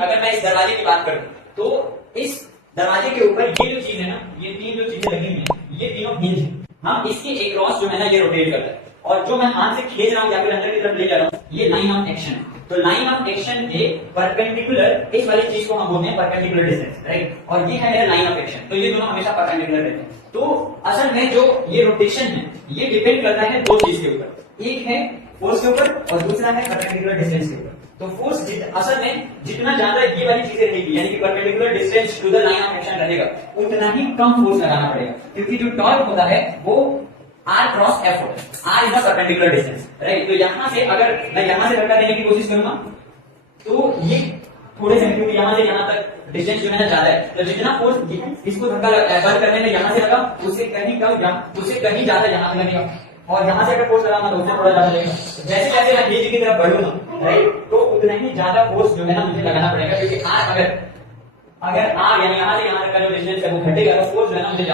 अगर मैं इस दरवाजे की बात करूं तो इस दरवाजे के ऊपर ये जो चीज है ना, ये तीन जो चीजें लगी हुई है, ये तीनों हिंज है। हम इसके एक क्रॉस जो है ना ये रोटेट करता है, और जो मैं हाथ से खींच रहा हूँ या फिर अंदर की तरफ ले जा रहा हूँ, ये लाइन ऑफ एक्शन है। तो लाइन ऑफ एक्शन के परपेंडिकुलर इस वाली चीज को हम बोलते हैं परपेंडिकुलर डिस्टेंस, राइट। और ये है मेरा लाइन ऑफ एक्शन, तो ये दोनों हमेशा परपेंडिकुलर रहते हैं। तो असल में जो ये रोटेशन है ये डिपेंड करता है दो चीज के ऊपर, एक है फोर्स के ऊपर और दूसरा है परपेंडिकुलर डिस्टेंस के ऊपर। तो फोर्स असल में जितना ज्यादा ये वाली चीजें रहेगी, यानी कि perpendicular distance to the line of action रहेगा, उतना ही कम फोर्स लगाना पड़ेगा, क्योंकि जो टॉर्क होता है वो R क्रॉस F होता है। R is the perpendicular distance, right. तो यहां से अगर मैं यहां से धक्का देने की कोशिश करूंगा तो ये थोड़े से, क्योंकि यहां से यहां तक डिस्टेंस जो है ना ज्यादा है, तो जितना फोर्स इसको धक्का बंद करने में यहां से लगा उससे कहीं कम, उससे कहीं ज्यादा यहां से लगेगा, और यहां से अगर फोर्स लगाना तो उससे थोड़ा ज्यादा लगेगा। जैसे जैसे मैं हिंज की तरफ बढ़ूंगा, राइट, तो उतना ही ज्यादा फोर्स जो है ना मुझे लगाना पड़ेगा, क्योंकि R अगर R यानी यहां से यहां तक का जो डिस्टेंस है वो घटेगा तो फोर्स जो है ना मुझे